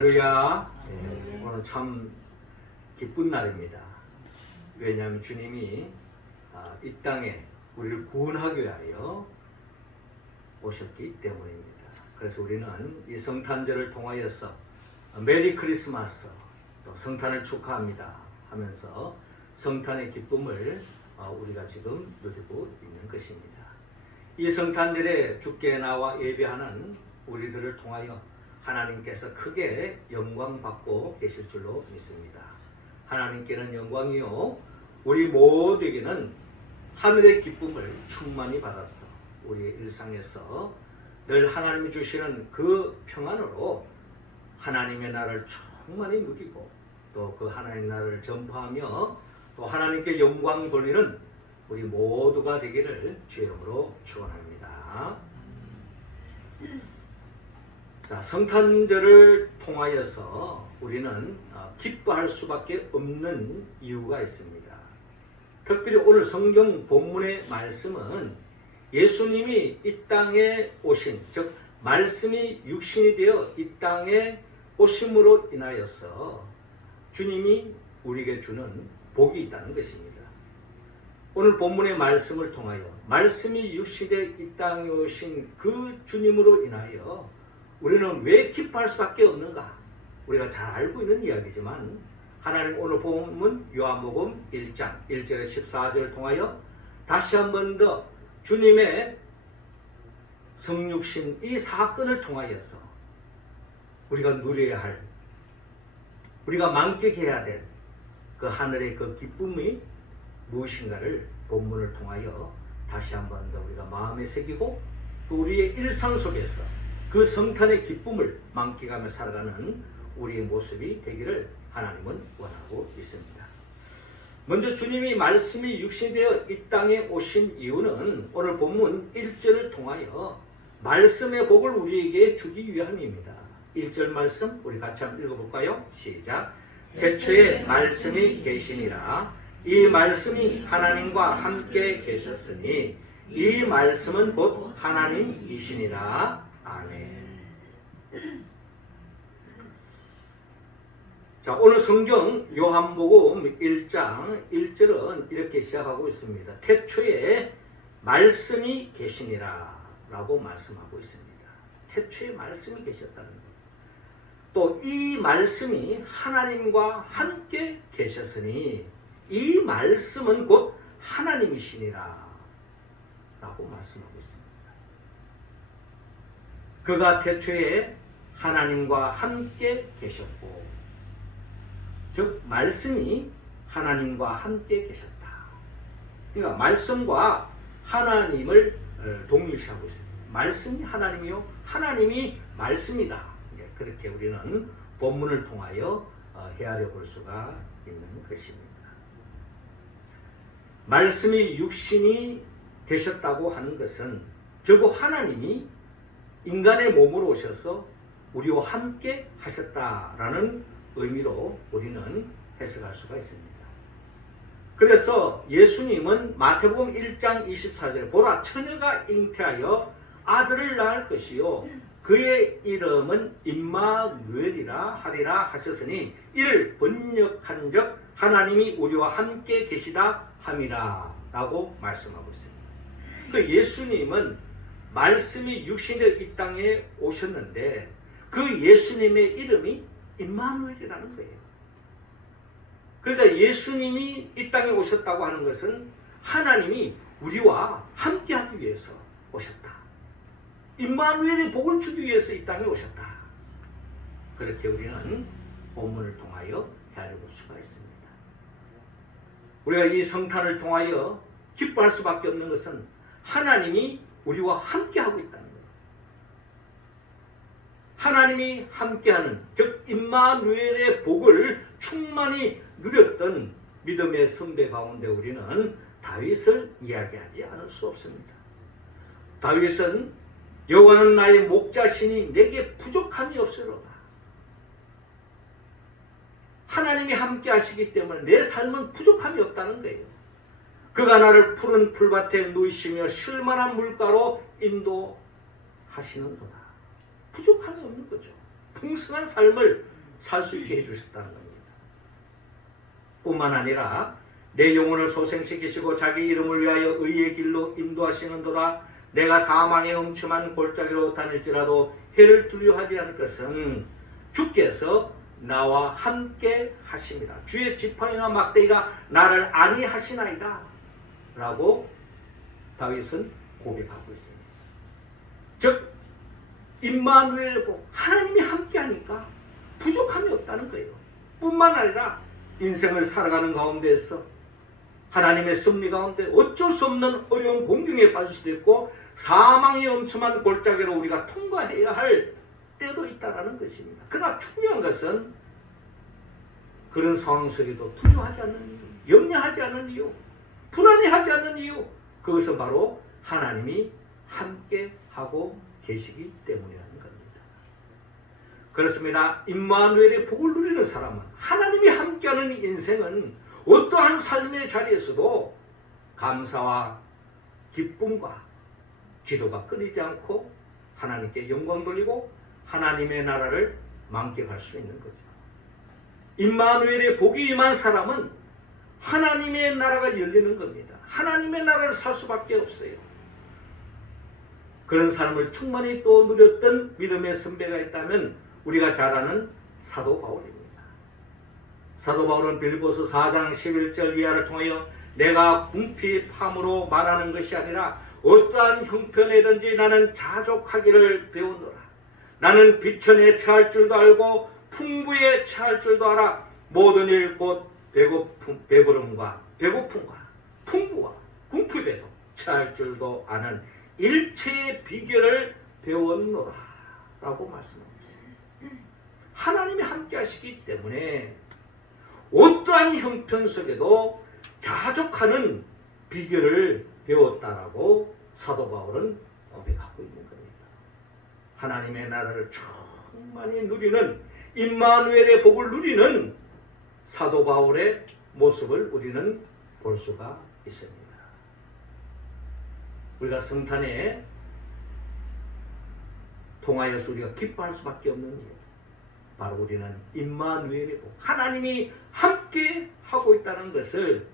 할렐루야. 오늘 참 기쁜 날입니다. 왜냐하면 주님이 이 땅에 우리를 구원하기 위하여 오셨기 때문입니다. 그래서 우리는 이 성탄절을 통하여서 메리 크리스마스, 또 성탄을 축하합니다 하면서 성탄의 기쁨을 우리가 지금 누리고 있는 것입니다. 이 성탄절에 주께 나와 예배하는 우리들을 통하여 하나님께서 크게 영광받고 계실 줄로 믿습니다. 하나님께는 영광이요, 우리 모두에게는 하늘의 기쁨을 충만히 받았어 우리의 일상에서 늘 하나님이 주시는 그 평안으로 하나님의 나라를 충만히 누리고 또 그 하나님의 나라를 전파하며 또 하나님께 영광 돌리는 우리 모두가 되기를 주의 이름으로 축원합니다. 자, 성탄절을 통하여서 우리는 기뻐할 수밖에 없는 이유가 있습니다. 특별히 오늘 성경 본문의 말씀은 예수님이 이 땅에 오신, 즉 말씀이 육신이 되어 이 땅에 오심으로 인하여서 주님이 우리에게 주는 복이 있다는 것입니다. 오늘 본문의 말씀을 통하여 말씀이 육신이 되어 이 땅에 오신 그 주님으로 인하여 우리는 왜 기뻐할 수밖에 없는가? 우리가 잘 알고 있는 이야기지만 하나님 오늘 본문 요한복음 1장 1절에 14절을 통하여 다시 한 번 더 주님의 성육신 이 사건을 통하여서 우리가 누려야 할, 우리가 만끽해야 될 그 하늘의 그 기쁨이 무엇인가를 본문을 통하여 다시 한 번 더 우리가 마음에 새기고 또 우리의 일상 속에서 그 성탄의 기쁨을 만끽하며 살아가는 우리의 모습이 되기를 하나님은 원하고 있습니다. 먼저 주님이 말씀이 육신되어 이 땅에 오신 이유는 오늘 본문 1절을 통하여 말씀의 복을 우리에게 주기 위함입니다. 1절 말씀 우리 같이 한번 읽어볼까요? 시작. 태초에 말씀이 계시니라. 이 말씀이 하나님과 함께 계셨으니 이 말씀은 곧 하나님이시니라. 아멘. 자, 오늘 성경 요한복음 1장 1절은 이렇게 시작하고 있습니다. 태초에 말씀이 계시니라 라고 말씀하고 있습니다. 태초에 말씀이 계셨다는 것. 또 이 말씀이 하나님과 함께 계셨으니 이 말씀은 곧 하나님이시니라 라고 말씀하고 있습니다. 그가 태초에 하나님과 함께 계셨고, 즉 말씀이 하나님과 함께 계셨다. 그러니까 말씀과 하나님을 동일시하고 있습니다. 말씀이 하나님이요, 하나님이 말씀이다. 그렇게 우리는 본문을 통하여 헤아려 볼 수가 있는 것입니다. 말씀이 육신이 되셨다고 하는 것은 결국 하나님이 인간의 몸으로 오셔서 우리와 함께 하셨다라는 의미로 우리는 해석할 수가 있습니다. 그래서 예수님은 마태복음 1장 24절에 보라 처녀가 잉태하여 아들을 낳을 것이요 그의 이름은 임마누엘이라 하리라 하셨으니 이를 번역한즉 하나님이 우리와 함께 계시다 함이라 라고 말씀하고 있습니다. 그 예수님은 말씀이 육신되어 이 땅에 오셨는데 그 예수님의 이름이 임마누엘이라는 거예요. 그러니까 예수님이 이 땅에 오셨다고 하는 것은 하나님이 우리와 함께하기 위해서 오셨다. 임마누엘의 복을 주기 위해서 이 땅에 오셨다. 그렇게 우리는 본문을 통하여 헤아려 볼 수가 있습니다. 우리가 이 성탄을 통하여 기뻐할 수밖에 없는 것은 하나님이 우리와 함께하고 있다는 거예요. 하나님이 함께하는, 즉 임마누엘의 복을 충만히 누렸던 믿음의 선배 가운데 우리는 다윗을 이야기하지 않을 수 없습니다. 다윗은 여호와는 나의 목자시니 내게 부족함이 없으리로다. 하나님이 함께 하시기 때문에 내 삶은 부족함이 없다는 거예요. 그가 나를 푸른 풀밭에 누이시며 쉴만한 물가로 인도하시는구나. 부족함이 없는 거죠. 풍성한 삶을 살 수 있게 해주셨다는 겁니다. 뿐만 아니라 내 영혼을 소생시키시고 자기 이름을 위하여 의의 길로 인도하시는도다. 내가 사망의 음침한 골짜기로 다닐지라도 해를 두려워하지 않을 것은 주께서 나와 함께 하심이라. 주의 지팡이와 막대기가 나를 안위하시나이다 라고 다윗은 고백하고 있습니다. 즉 임마누엘을 보고 하나님이 함께하니까 부족함이 없다는 거예요. 뿐만 아니라 인생을 살아가는 가운데에서 하나님의 섭리 가운데 어쩔 수 없는 어려운 공경에 빠질 수도 있고 사망의 엄청난 골짜기로 우리가 통과해야 할 때도 있다는 것입니다. 그러나 중요한 것은 그런 상황 속에도 두려워하지 않는 이유, 염려하지 않는 이유, 불안해하지 않는 이유, 그것은 바로 하나님이 함께 하고 계시기 때문이라는 겁니다. 그렇습니다. 임마누엘의 복을 누리는 사람은, 하나님이 함께하는 인생은 어떠한 삶의 자리에서도 감사와 기쁨과 기도가 끊이지 않고 하나님께 영광 돌리고 하나님의 나라를 만끽할 수 있는 거죠. 임마누엘의 복이 임한 사람은 하나님의 나라가 열리는 겁니다. 하나님의 나라를 살 수밖에 없어요. 그런 삶을 충만히 또 누렸던 믿음의 선배가 있다면 우리가 잘 아는 사도 바울입니다. 사도 바울은 빌립보서 4장 11절 이하를 통하여 내가 궁핍함으로 말하는 것이 아니라 어떠한 형편이든지 나는 자족하기를 배우노라. 나는 비천에 처할 줄도 알고 풍부에 처할 줄도 알아. 모든 일 곧 배부름과 배고픔과 풍부와 궁핍에도 처할 줄도 아는 일체의 비결을 배웠노라 라고 말씀합니다. 하나님이 함께 하시기 때문에 어떠한 형편 속에도 자족하는 비결을 배웠다라고 사도 바울은 고백하고 있는 겁니다. 하나님의 나라를 충만히 누리는 임마누엘의 복을 누리는 사도 바울의 모습을 우리는 볼 수가 있습니다. 우리가 성탄에 통하여서 우리가 기뻐할 수밖에 없는 이유, 바로 우리는 임마누엘의 복, 하나님이 함께 하고 있다는 것을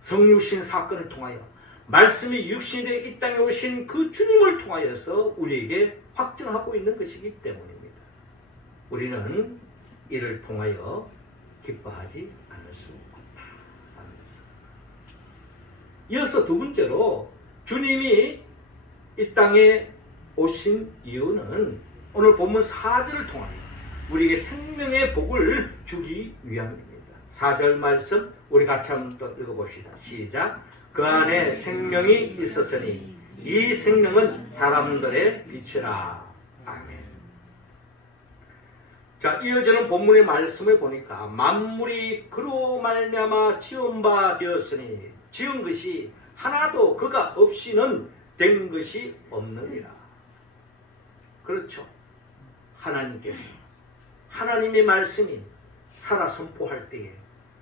성육신 사건을 통하여 말씀이 육신이 되어 이 땅에 오신 그 주님을 통하여서 우리에게 확증하고 있는 것이기 때문입니다. 우리는 이를 통하여 기뻐하지 않을 수 없다는 것입니다. 이어서 두 번째로 주님이 이 땅에 오신 이유는 오늘 본문 4절을 통하여 우리에게 생명의 복을 주기 위함입니다. 4절 말씀 우리 같이 한번 읽어봅시다. 시작. 그 안에 생명이 있었으니 이 생명은 사람들의 빛이라. 아멘. 자, 이어지는 본문의 말씀을 보니까 만물이 그로 말미암아 지은 바 되었으니 지은 것이 하나도 그가 없이는 된 것이 없느니라. 그렇죠. 하나님께서 하나님의 말씀이 살아 선포할 때에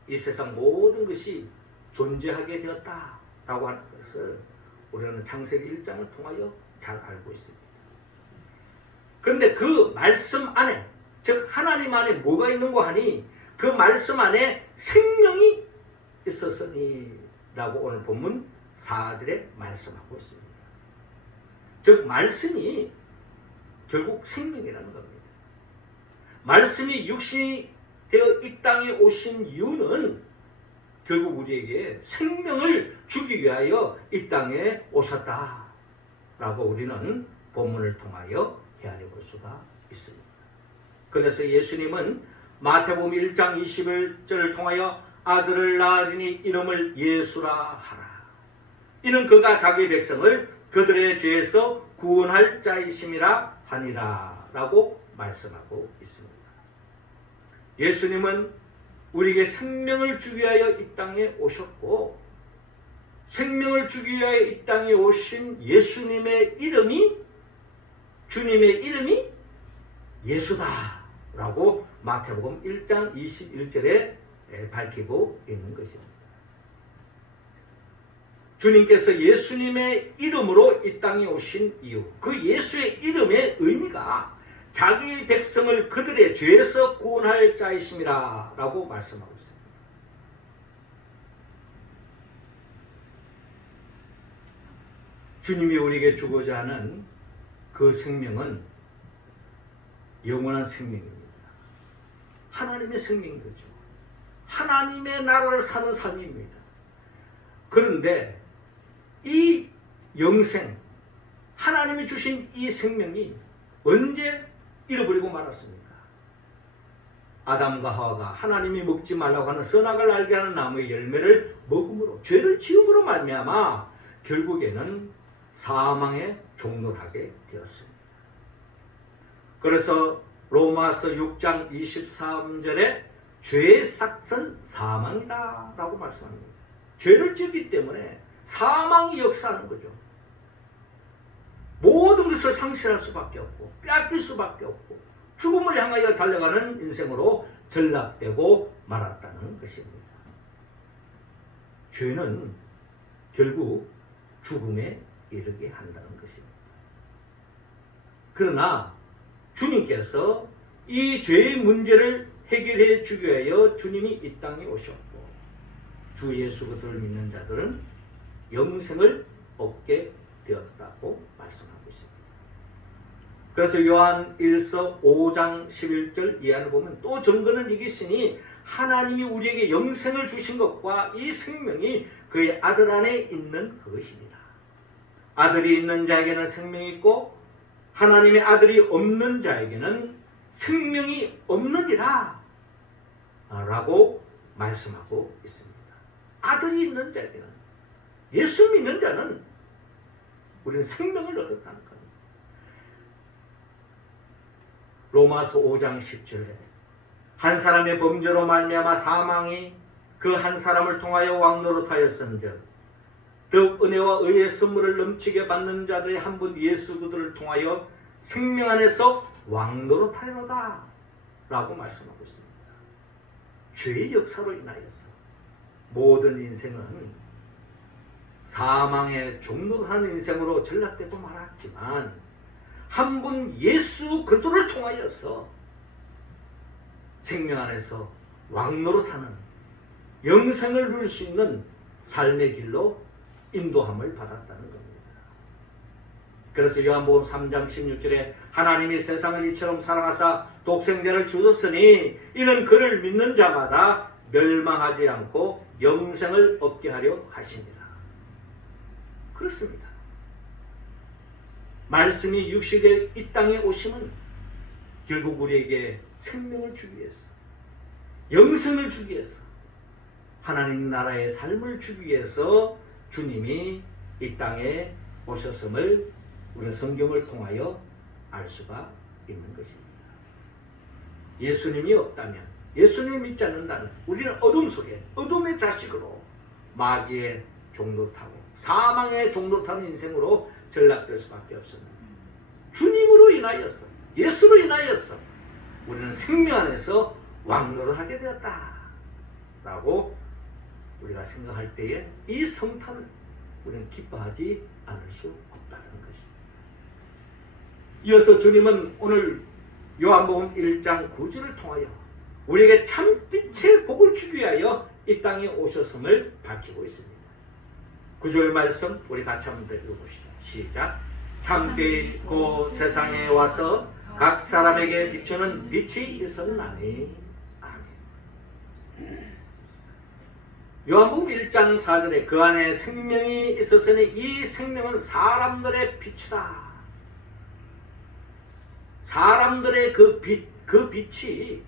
이 세상 모든 것이 존재하게 되었다라고 하는 것을 우리는 창세기 1장을 통하여 잘 알고 있습니다. 그런데 그 말씀 안에, 즉 하나님 안에 뭐가 있는고 하니 그 말씀 안에 생명이 있었으니 라고 오늘 본문 4절에 말씀하고 있습니다. 즉 말씀이 결국 생명이라는 겁니다. 말씀이 육신이 되어 이 땅에 오신 이유는 결국 우리에게 생명을 주기 위하여 이 땅에 오셨다라고 우리는 본문을 통하여 헤아려 볼 수가 있습니다. 그래서 예수님은 마태복음 1장 21절을 통하여 아들을 낳으리니 이름을 예수라 하라. 이는 그가 자기 백성을 그들의 죄에서 구원할 자이심이라 하니라 라고 말씀하고 있습니다. 예수님은 우리에게 생명을 주기 위하여 이 땅에 오셨고 생명을 주기 위하여 이 땅에 오신 예수님의 이름이, 주님의 이름이 예수다 라고 마태복음 1장 21절에 밝히고 있는 것입니다. 주님께서 예수님의 이름으로 이 땅에 오신 이유, 그 예수의 이름의 의미가 자기 백성을 그들의 죄에서 구원할 자이심이라 라고 말씀하고 있습니다. 주님이 우리에게 주고자 하는 그 생명은 영원한 생명입니다. 하나님의 생명이죠. 하나님의 나라를 사는 삶입니다. 그런데 이 영생, 하나님이 주신 이 생명이 언제 잃어버리고 말았습니까? 아담과 하와가 하나님이 먹지 말라고 하는 선악을 알게 하는 나무의 열매를 먹음으로, 죄를 지음으로 말미암아 결국에는 사망에 종노하게 되었습니다. 그래서 로마서 6장 23절에 죄의 삭은 사망이다 라고 말씀합니다. 죄를 지었기 때문에 사망이 역사하는 거죠. 모든 것을 상실할 수밖에 없고 빼앗길 수밖에 없고 죽음을 향하여 달려가는 인생으로 전락되고 말았다는 것입니다. 죄는 결국 죽음에 이르게 한다는 것입니다. 그러나 주님께서 이 죄의 문제를 해결해 주기 위하여 주님이 이 땅에 오셨고 주 예수 그리스도를 믿는 자들은 영생을 얻게 되었다고 말씀하고 있습니다. 그래서 요한 1서 5장 11절 이하를 보면 또 증거는 이것이니 하나님이 우리에게 영생을 주신 것과 이 생명이 그의 아들 안에 있는 그것이니라. 아들이 있는 자에게는 생명이 있고 하나님의 아들이 없는 자에게는 생명이 없느니라 라고 말씀하고 있습니다. 아들이 있는 자에게는, 예수 믿는 자는 우리는 생명을 얻었다는 겁니다. 로마서 5장 10절에 한 사람의 범죄로 말미암아 사망이 그 한 사람을 통하여 왕노릇하였은즉 더욱 은혜와 의의 선물을 넘치게 받는 자들의 한 분 예수 그리스도를 통하여 생명 안에서 왕노릇하리로다 라고 말씀하고 있습니다. 죄의 역사로 인하여서 모든 인생은 사망의 종노릇하는 인생으로 전락되고 말았지만 한 분 예수 그리스도를 통하여서 생명 안에서 왕노릇하는 영생을 누릴 수 있는 삶의 길로 인도함을 받았다는 겁니다. 그래서 요한복음 3장 16절에 하나님이 세상을 이처럼 사랑하사 독생자를 주셨으니 이는 그를 믿는 자마다 멸망하지 않고 영생을 얻게 하려 하시니라. 그렇습니다. 말씀이 육신의 이 땅에 오심은 결국 우리에게 생명을 주기 위해서, 영생을 주기 위해서, 하나님 나라의 삶을 주기 위해서 주님이 이 땅에 오셨음을 우리는 성경을 통하여 알 수가 있는 것입니다. 예수님이 없다면, 예수님을 믿지 않는다면 우리는 어둠 속에, 어둠의 자식으로 마귀의 종노릇하고 사망의 종노릇하는 인생으로 전락될 수밖에 없습니다. 주님으로 인하여서, 예수로 인하여서 우리는 생명 안에서 왕노릇하게 되었다 라고 우리가 생각할 때에 이 성탄을 우리는 기뻐하지 않을 수 없다는 것입니다. 이어서 주님은 오늘 요한복음 1장 9절을 통하여 우리에게 참빛의 복을 주기 위하여 이 땅에 오셨음을 밝히고 있습니다. 9절 말씀 우리 같이 한번 읽어봅시다. 시작. 참빛 곧 세상에 와서 각 사람에게 비추는 빛이 있었나니. 아멘. 요한복음 1장 4절에 그 안에 생명이 있었으니 이 생명은 사람들의 빛이다. 사람들의 그 빛이,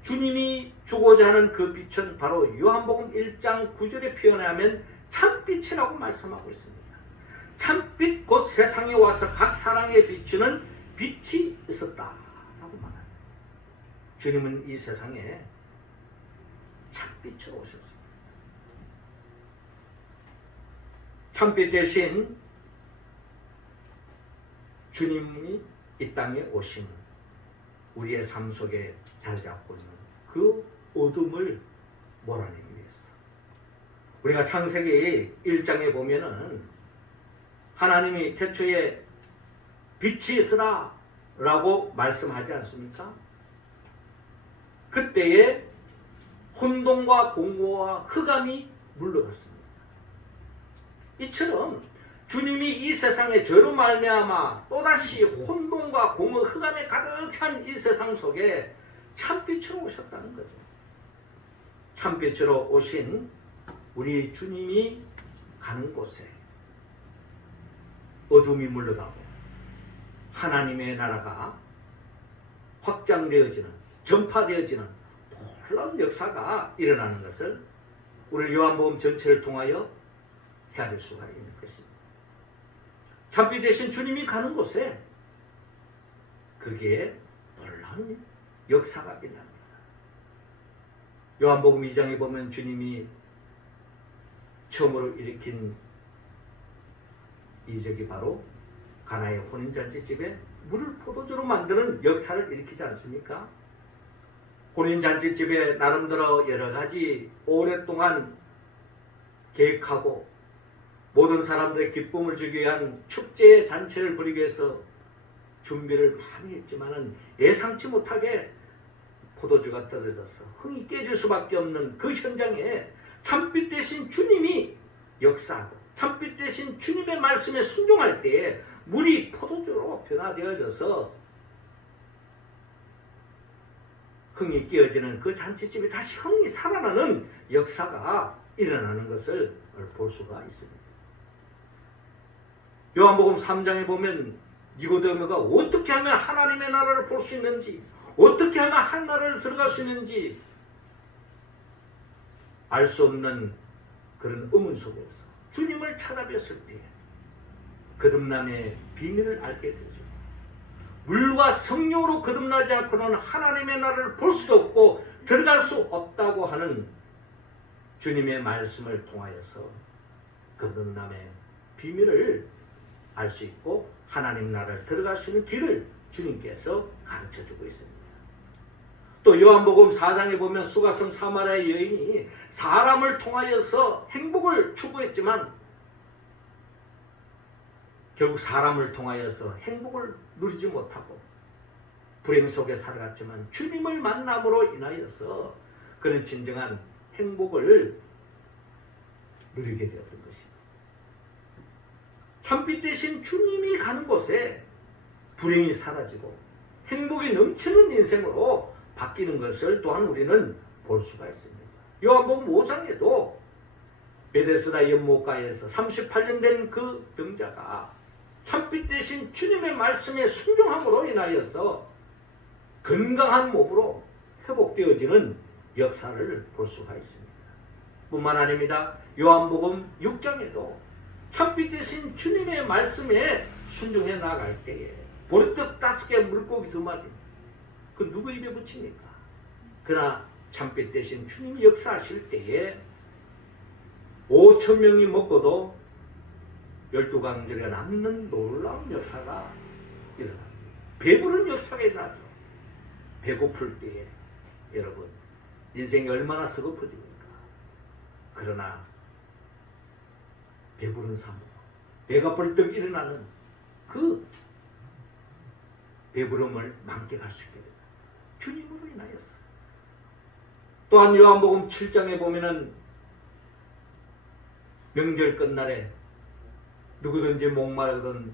주님이 주고자 하는 그 빛은 바로 요한복음 1장 9절에 표현하면 참빛이라고 말씀하고 있습니다. 참빛 곧 세상에 와서 각 사람에게 비추는 빛이 있었다라고 말합니다. 주님은 이 세상에 참빛으로 오셨습니다. 참빛 대신 주님이 이 땅에 오신 우리의 삶 속에 자리 잡고 있는 그 어둠을 몰아내기 위해서, 우리가 창세기 1장에 보면은 하나님이 태초에 빛이 있으라 라고 말씀하지 않습니까? 그때에 혼돈과 공고와 흑암이 물러갔습니다. 이처럼 주님이 이 세상에 죄로 말미암아 또다시 혼돈과 공허 흑암에 가득 찬 이 세상 속에 참빛으로 오셨다는 거죠. 참빛으로 오신 우리 주님이 가는 곳에 어둠이 물러가고 하나님의 나라가 확장되어지는, 전파되어지는 놀라운 역사가 일어나는 것을 우리 요한복음 전체를 통하여 해야 될 수가 있는 것입니다. 참빛 대신 주님이 가는 곳에 그게 놀라운 역사가 일어납니다. 요한복음 2장에 보면 주님이 처음으로 일으킨 이적이 바로 가나의 혼인잔치집에 물을 포도주로 만드는 역사를 일으키지 않습니까? 혼인잔치집에 나름대로 여러 가지 오랫동안 계획하고 모든 사람들의 기쁨을 주기 위한 축제 잔치를 벌이기 위해서 준비를 많이 했지만은 예상치 못하게 포도주가 떨어져서 흥이 깨질 수밖에 없는 그 현장에 참빛 대신 주님이 역사하고 참빛 대신 주님의 말씀에 순종할 때에 물이 포도주로 변화되어져서 흥이 깨어지는 그 잔치집에 다시 흥이 살아나는 역사가 일어나는 것을 볼 수가 있습니다. 요한복음 3장에 보면 니고데모가 어떻게 하면 하나님의 나라를 볼 수 있는지, 어떻게 하면 하나님을 들어갈 수 있는지 알 수 없는 그런 의문 속에서 주님을 찾아뵀을 때 거듭남의 비밀을 알게 되죠. 물과 성령으로 거듭나지 않고는 하나님의 나라를 볼 수도 없고 들어갈 수 없다고 하는 주님의 말씀을 통하여서 거듭남의 비밀을 알 수 있고 하나님 나라를 들어갈 수 있는 길을 주님께서 가르쳐주고 있습니다. 또 요한복음 4장에 보면 수가성 사마리아 여인이 사람을 통하여서 행복을 추구했지만 결국 사람을 통하여서 행복을 누리지 못하고 불행 속에 살아갔지만 주님을 만남으로 인하여서 그는 진정한 행복을 누리게 되었던 것입니다. 참빛 대신 주님이 가는 곳에 불행이 사라지고 행복이 넘치는 인생으로 바뀌는 것을 또한 우리는 볼 수가 있습니다. 요한복음 5장에도 베데스다 연못가에서 38년 된 그 병자가 참빛 대신 주님의 말씀에 순종함으로 인하여서 건강한 몸으로 회복되어지는 역사를 볼 수가 있습니다. 뿐만 아닙니다. 요한복음 6장에도 참빛 대신 주님의 말씀에 순종해 나갈 때에 보리떡 5개 물고기 2마리 그 누구 입에 붙입니까? 그러나 참빛 대신 주님이 역사하실 때에 5,000명이 먹고도 12강제가 남는 놀라운 역사가 일어납니다. 배부른 역사가 일어나죠. 배고플 때에 여러분 인생이 얼마나 서글퍼집니까? 그러나 배부른 삶, 배가 벌떡 일어나는 그 배부름을 만끽할 수 있게 됩니다. 주님으로 인하여서. 또한 요한복음 7장에 보면은 명절 끝날에 누구든지 목마르거든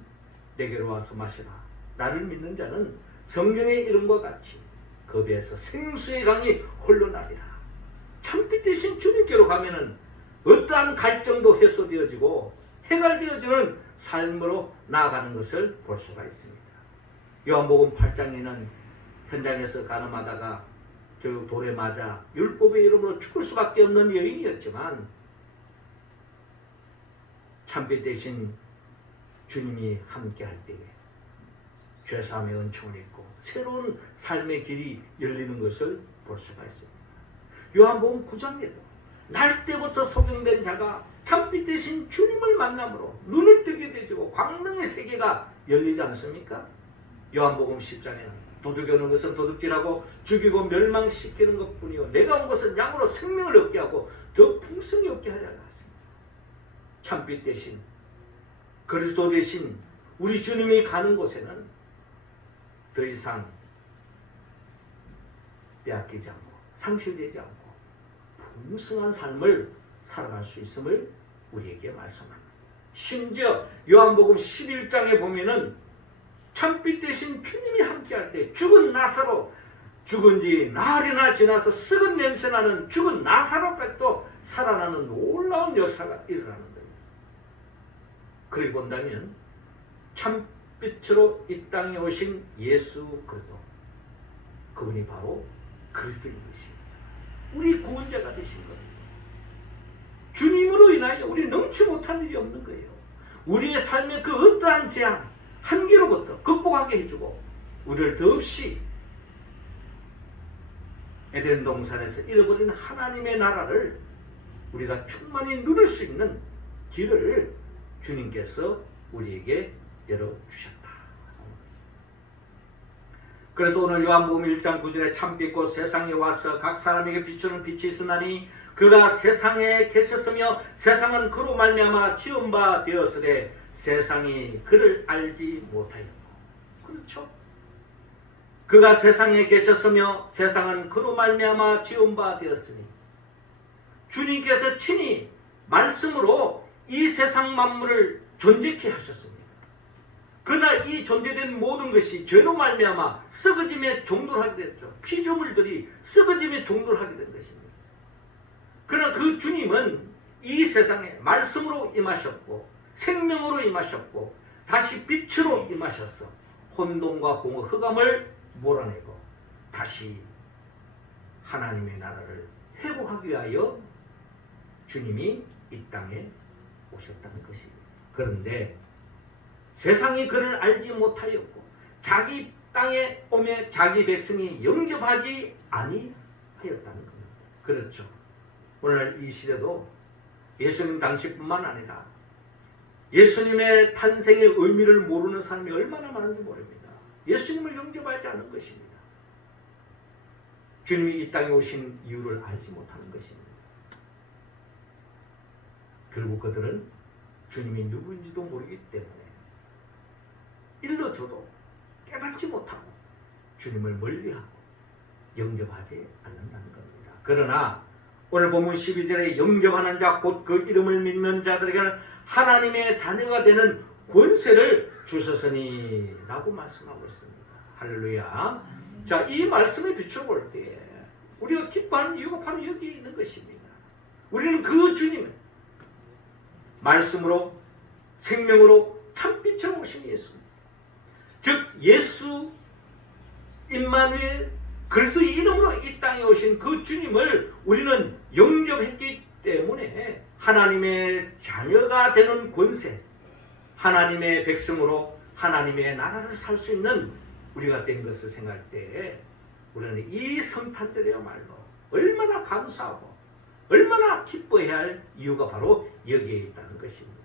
내게로 와서 마시라. 나를 믿는 자는 성경의 이름과 같이 그 배에서 생수의 강이 흘러나리라. 참빛 대신 주님께로 가면은 어떠한 갈증도 해소되어지고 해갈되어지는 삶으로 나아가는 것을 볼 수가 있습니다. 요한복음 8장에는 현장에서 가늠하다가 결국 돌에 맞아 율법의 이름으로 죽을 수밖에 없는 여인이었지만 참빛 대신 주님이 함께할 때에 죄사함의 은총을 입고 새로운 삶의 길이 열리는 것을 볼 수가 있습니다. 요한복음 9장에도 날 때부터 소경된 자가 참빛 대신 주님을 만남으로 눈을 뜨게 되지고 광명의 세계가 열리지 않습니까? 요한복음 10장에는 도둑이 오는 것은 도둑질하고 죽이고 멸망시키는 것뿐이요 내가 온 것은 양으로 생명을 얻게 하고 더 풍성히 얻게 하려 하였습니다. 참빛 대신 그리스도 대신 우리 주님이 가는 곳에는 더 이상 빼앗기지 않고 상실되지 않고 풍성한 삶을 살아갈 수 있음을 우리에게 말씀합니다. 심지어 요한복음 11장에 보면은 참빛 대신 주님이 함께할 때 죽은 나사로, 죽은 지 나흘이나 지나서 썩은 냄새나는 죽은 나사로까지도 살아나는 놀라운 역사가 일어나는 겁니다. 그리고 본다면 참빛으로 이 땅에 오신 예수 그리스도, 그분이 바로 그리스도인 것입니다. 우리 구원자가 되신 겁니다. 주님으로 인하여 우리 능치 못한 일이 없는 거예요. 우리의 삶의 그 어떠한 재앙, 한계로부터 극복하게 해주고 우리를 더없이 에덴 동산에서 잃어버린 하나님의 나라를 우리가 충만히 누릴 수 있는 길을 주님께서 우리에게 열어주셨다. 그래서 오늘 요한복음 1장 9절에 참빛 곧 세상에 와서 각 사람에게 비추는 빛이 있으나니 그가 세상에 계셨으며 세상은 그로 말미암아 지은 바 되었으되 세상이 그를 알지 못하였고. 그렇죠? 그가 세상에 계셨으며 세상은 그로 말미암아 지은 바 되었으니 주님께서 친히 말씀으로 이 세상 만물을 존재케 하셨습니다. 그러나 이 존재된 모든 것이 죄로 말미암아 썩어짐에 종돌하게 됐죠. 피조물들이 썩어짐에 종돌하게 된 것입니다. 그러나 그 주님은 이 세상에 말씀으로 임하셨고 생명으로 임하셨고 다시 빛으로 임하셔서 혼돈과 공허 흑암을 몰아내고 다시 하나님의 나라를 회복하기 위하여 주님이 이 땅에 오셨다는 것입니다. 그런데 세상이 그를 알지 못하였고 자기 땅에 오매 자기 백성이 영접하지 아니하였다는 겁니다. 그렇죠. 오늘날 이 시대도 예수님 당시뿐만 아니라 예수님의 탄생의 의미를 모르는 사람이 얼마나 많은지 모릅니다. 예수님을 영접하지 않은 것입니다. 주님이 이 땅에 오신 이유를 알지 못하는 것입니다. 결국 그들은 주님이 누구인지도 모르기 때문에 일러줘도 깨닫지 못하고 주님을 멀리하고 영접하지 않는다는 겁니다. 그러나 오늘 본문 12절에 영접하는 자 곧 그 이름을 믿는 자들에게는 하나님의 자녀가 되는 권세를 주셨으니 라고 말씀하고 있습니다. 할렐루야. 자, 이 말씀을 비춰볼 때 우리가 기뻐하는 이유가 바로 여기 있는 것입니다. 우리는 그 주님을 말씀으로 생명으로 참빛으로 오신 예수, 즉 예수 임마누엘 그리스도의 이름으로 이 땅에 오신 그 주님을 우리는 영접했기 때문에 하나님의 자녀가 되는 권세, 하나님의 백성으로 하나님의 나라를 살 수 있는 우리가 된 것을 생각할 때 우리는 이 성탄절이야말로 얼마나 감사하고 얼마나 기뻐해야 할 이유가 바로 여기에 있다는 것입니다.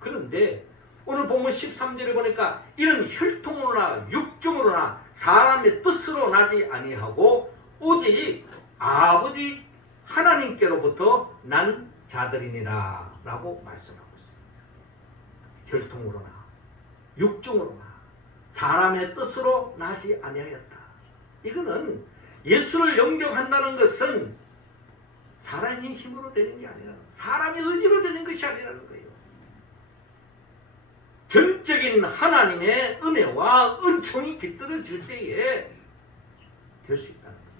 그런데 오늘 본문 13절에 보니까 이는 혈통으로나 육정으로나 사람의 뜻으로 나지 아니하고 오직 아버지 하나님께로부터 난 자들이니라 라고 말씀하고 있습니다. 혈통으로나 육정으로나 사람의 뜻으로 나지 아니하였다. 이거는 예수를 영접한다는 것은 사람의 힘으로 되는 게 아니라 사람의 의지로 되는 것이 아니라는 거예요. 전적인 하나님의 은혜와 은총이 깃들어질 때에 될 수 있다는 거예요.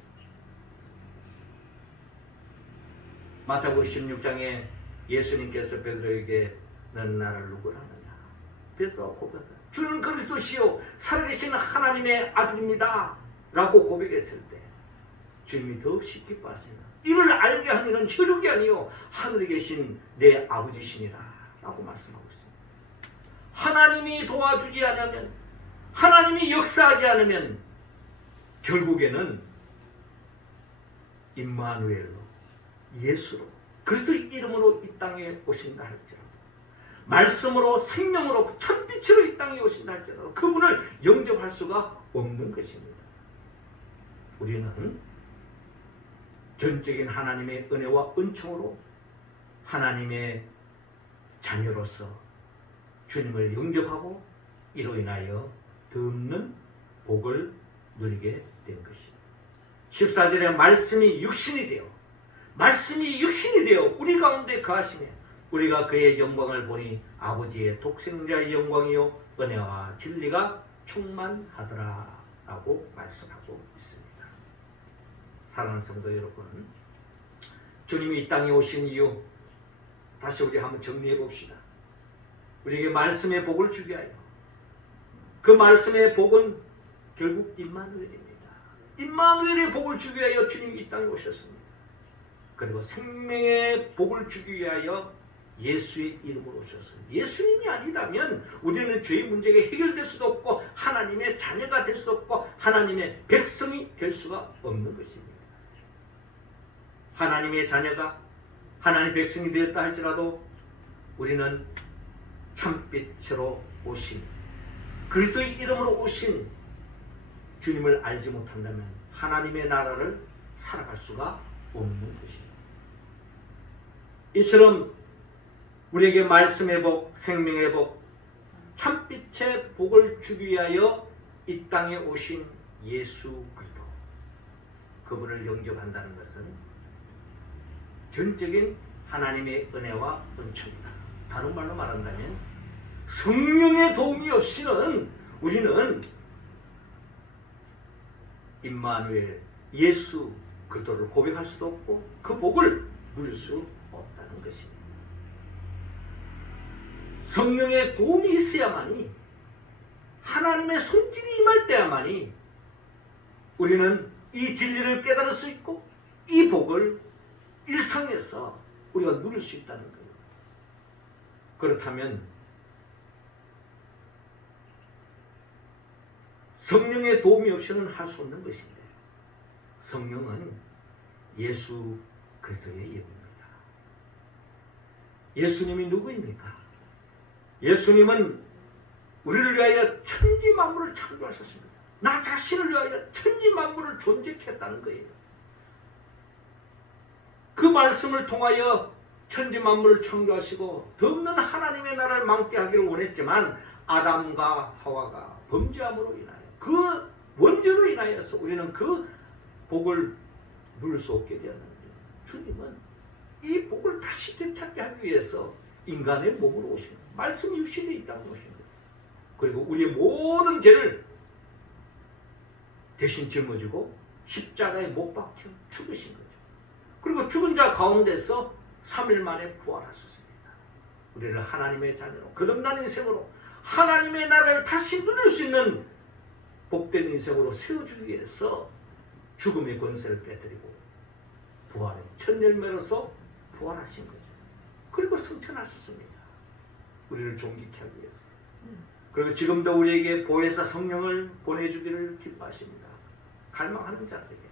마태복음 16장에 예수님께서 베드로에게 너는 나를 누구라 하느냐? 베드로가 고백했다. 주는 그리스도시요 살아계신 하나님의 아들입니다 라고 고백했을 때 주님이 더없이 기뻐하십니다. 이를 알게 하는 이는 혈육이 아니요 하늘에 계신 내 아버지시니라 라고 말씀하고 있습니다. 하나님이 도와주지 않으면, 하나님이 역사하지 않으면 결국에는 임마누엘로 예수로 그리스도의 이름으로 이 땅에 오신다 할지라도, 말씀으로 생명으로 참빛으로 이 땅에 오신다 할지라도 그분을 영접할 수가 없는 것입니다. 우리는 전적인 하나님의 은혜와 은총으로 하나님의 자녀로서 주님을 영접하고 이로 인하여 더 없는 복을 누리게 된 것입니다. 14절에 말씀이 육신이 되어 우리 가운데 거하시며 우리가 그의 영광을 보니 아버지의 독생자의 영광이요 은혜와 진리가 충만하더라 라고 말씀하고 있습니다. 사랑하는 성도 여러분, 주님이 이 땅에 오신 이유 다시 우리 한번 정리해 봅시다. 우리에게 말씀의 복을 주게 하여 그 말씀의 복은 결국 임마누엘입니다. 임마누엘의 복을 주기 위하여 주님이 이 땅에 오셨습니다. 그리고 생명의 복을 주기 위하여 예수의 이름으로 오셨습니다. 예수님이 아니라면 우리는 죄의 문제가 해결될 수도 없고 하나님의 자녀가 될 수도 없고 하나님의 백성이 될 수가 없는 것입니다. 하나님의 자녀가 하나님의 백성이 되었다 할지라도 우리는 참빛으로 오신 그리스도의 이름으로 오신 주님을 알지 못한다면 하나님의 나라를 살아갈 수가 없는 것입니다. 이처럼 우리에게 말씀의 복, 생명의 복, 참빛의 복을 주기 위하여 이 땅에 오신 예수 그리스도, 그분을 영접한다는 것은 전적인 하나님의 은혜와 은총이다. 다른 말로 말한다면 성령의 도움이 없이는 우리는 임마누엘 예수 그리스도를 고백할 수도 없고 그 복을 누릴 수 없다는 것입니다. 성령의 도움이 있어야만이, 하나님의 손길이 임할 때야만이 우리는 이 진리를 깨달을 수 있고 이 복을 일상에서 우리가 누릴 수 있다는 거예요. 그렇다면 성령의 도움이 없이는 할 수 없는 것인데, 성령은 예수 그리스도의 이름입니다. 예수님이 누구입니까? 예수님은 우리를 위하여 천지 만물을 창조하셨습니다. 나 자신을 위하여 천지 만물을 존재케 했다는 거예요. 그 말씀을 통하여 천지 만물을 창조하시고 더 없는 하나님의 나라를 망게 하기를 원했지만 아담과 하와가 범죄함으로 인하여 그 원죄로 인하여서 우리는 그 복을 누릴 수 없게 되었는데, 주님은 이 복을 다시 되찾게 하기 위해서 인간의 몸으로 오신 거예요. 말씀 육신에 이 땅에 오신 거예요. 그리고 우리의 모든 죄를 대신 짊어지고 십자가에 못 박혀 죽으신 거죠. 그리고 죽은 자 가운데서 3일 만에 부활하셨습니다. 우리를 하나님의 자녀로 거듭난 인생으로 하나님의 나라를 다시 누릴 수 있는 복된 인생으로 세워주기 위해서 죽음의 권세를 깨뜨리고 부활의 첫 열매로서 부활하신 거죠. 그리고 승천하셨습니다. 우리를 존귀케 하기 위해서. 그리고 지금도 우리에게 보혜사 성령을 보내주기를 기뻐하십니다. 갈망하는 자들에게,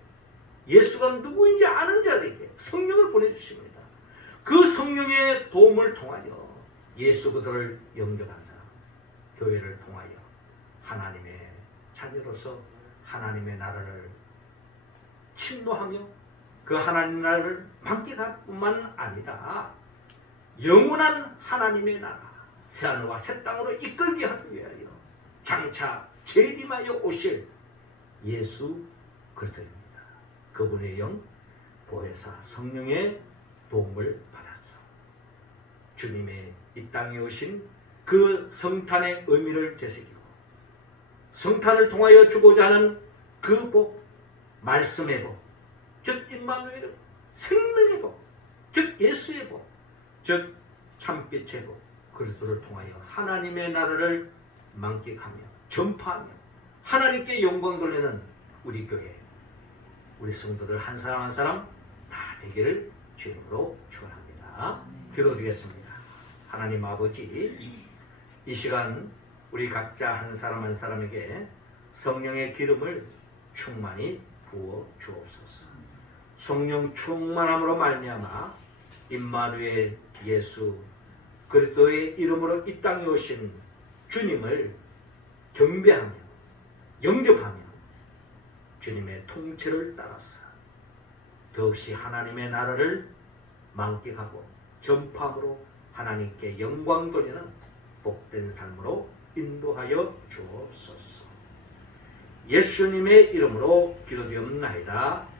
예수가 누구인지 아는 자들에게 성령을 보내주십니다. 그 성령의 도움을 통하여 예수 그들을 영접한 사람, 교회를 통하여 하나님의 자녀로서 하나님의 나라를 침노하며 그 하나님 나라를 만끽할 뿐만 아니라 영원한 하나님의 나라, 새하늘과 새 땅으로 이끌게 하기 위하여 장차 재림하여 오실 예수 그리스도입니다. 그분의 영 보혜사 성령의 도움을 받았어. 주님의 이 땅에 오신 그 성탄의 의미를 되새기고 성탄을 통하여 주고자 하는 그 복, 말씀의 복, 즉 임마누엘의 복, 생명의 복, 즉 예수의 복, 즉 참빛의 복, 그리스도를 통하여 하나님의 나라를 만끽하며 전파하며 하나님께 영광 돌리는 우리 교회, 우리 성도들 한 사람 한 사람 다 되기를 주님으로 축원합니다. 기도드리겠습니다. 하나님 아버지, 이 시간 우리 각자 한 사람 한 사람에게 성령의 기름을 충만히 부어 주옵소서. 성령 충만함으로 말미암아 임마누엘 예수 그리스도의 이름으로 이 땅에 오신 주님을 경배하며 영접하며 주님의 통치를 따라서 더없이 하나님의 나라를 만끽하고 전파함으로 하나님께 영광 돌리는 복된 삶으로 인도하여 주옵소서. 예수님의 이름으로 기도드리옵나이다.